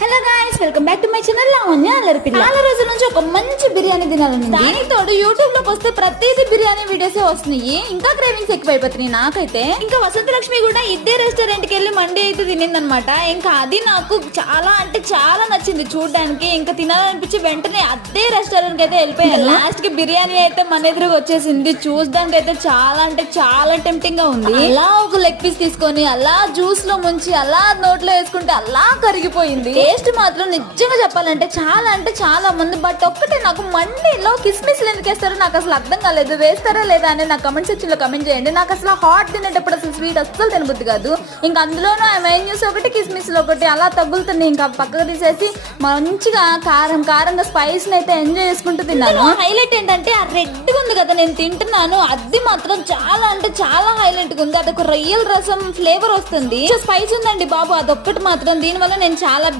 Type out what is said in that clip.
Hello guys, welcome back to my channel Lavanya అల్లరిపిల్ల. చాలా రోజుల నుంచి ఒక మంచి బిర్యానీ తినాలని దానికి తోడు యూట్యూబ్ లోకి వస్తే ప్రతిదీ బిర్యానీ వీడియోసే వస్తున్నాయి. ఇంకా క్రేవింగ్స్ ఎక్కువైపోతున్నాయి నాకైతే. ఇంకా వసంత లక్ష్మి కూడా ఇదే రెస్టారెంట్ కి వెళ్ళి మండి అయితే తినిందనమాట. ఇంకా అది నాకు చాలా అంటే చాలా నచ్చింది చూడడానికి. ఇంకా తినాలనిపించి వెంటనే అదే రెస్టారెంట్ కి అయితే వెళ్ళిపోయాను. లాస్ట్ కి బిర్యానీ అయితే మన ఎదురుగా వచ్చేసింది. చూడడానికి అయితే చాలా అంటే చాలా టెంప్టింగ్ గా ఉంది. అలా ఒక లెగ్ పీస్ తీసుకొని అలా జ్యూస్ లో ముంచి అలా నోట్లో వేసుకుంటే అలా కరిగిపోయింది. టేస్ట్ మాత్రం నిజంగా చెప్పాలంటే చాలా మంది. బట్ ఒక్కటే నాకు మండీలో కిస్మిస్ ఎందుకు వేస్తారో నాకు అసలు అర్థం కాలేదు. వేస్తారా లేదా అని నాకు కమెంట్ సెక్షన్ లో కమెంట్ చేయండి. నాకు అసలు హాట్ తినేటప్పుడు అసలు స్వీట్ అస్సలు తినబుద్ది కాదు. ఇంకా అందులోనూ మైన్యూస్ ఒకటి కిస్మిస్ ఒకటి అలా తగులుతుంది. ఇంకా పక్కకు తీసేసి మంచిగా కారంగా స్పైస్ అయితే ఎంజాయ్ చేసుకుంటూ తిన్నాను. హైలైట్ ఏంటంటే ఆ రెడ్ ఉంది కదా నేను తింటున్నాను, అది మాత్రం చాలా అంటే చాలా హైలైట్ గా ఉంది. అదొక రొయ్యల రసం ఫ్లేవర్ వస్తుంది. స్పైస్ ఉందండి బాబు, అదొక్కటి మాత్రం. దీనివల్ల నేను చాలా